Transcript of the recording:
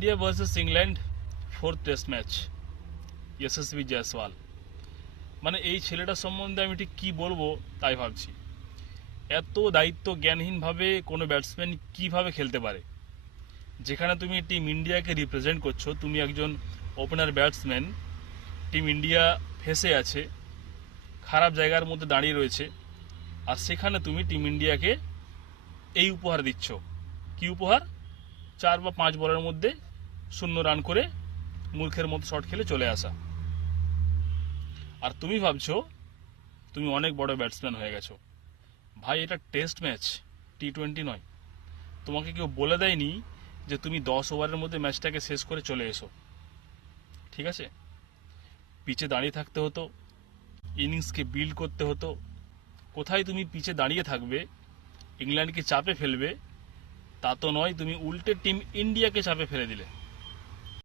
India versus England fourth test match, Yashasvi Jaiswal. মানে এই ছেলেটার সম্বন্ধে আমি ঠিক কী বলবো তাই ভাবছি। এত দায়িত্ব জ্ঞানহীনভাবে কোনো ব্যাটসম্যান কিভাবে খেলতে পারে? যেখানে তুমি টিম ইন্ডিয়াকে রিপ্রেজেন্ট করছো, তুমি একজন ওপেনার ব্যাটসম্যান, টিম ইন্ডিয়া ফেসে আছে, খারাপ জায়গার মধ্যে দাঁড়িয়ে রয়েছে, আর সেখানে তুমি টিম ইন্ডিয়াকে এই উপহার দিচ্ছ। কি উপহার? 4 বা 5 বলের মধ্যে 0 রান করে মূর্খের মতো শট খেলে চলে আসা। আর তুমি ভাবছো তুমি অনেক বড় ব্যাটসম্যান হয়ে গেছো। ভাই, এটা টেস্ট ম্যাচ, T20 নয়। তোমাকে কেউ বলে দেয়নি যে তুমি 10 ওভারের মধ্যে ম্যাচটাকে শেষ করে চলে এসো। ঠিক আছে, পিচে দাঁড়িয়ে থাকতে হতো, ইনিংসকে বিল্ড করতে হতো। কোথায় তুমি পিচে দাঁড়িয়ে থাকবে, ইংল্যান্ডকে চাপে ফেলবে, তা তো নয়, তুমি উল্টে টিম ইন্ডিয়াকে চাপে ফেলে দিলে।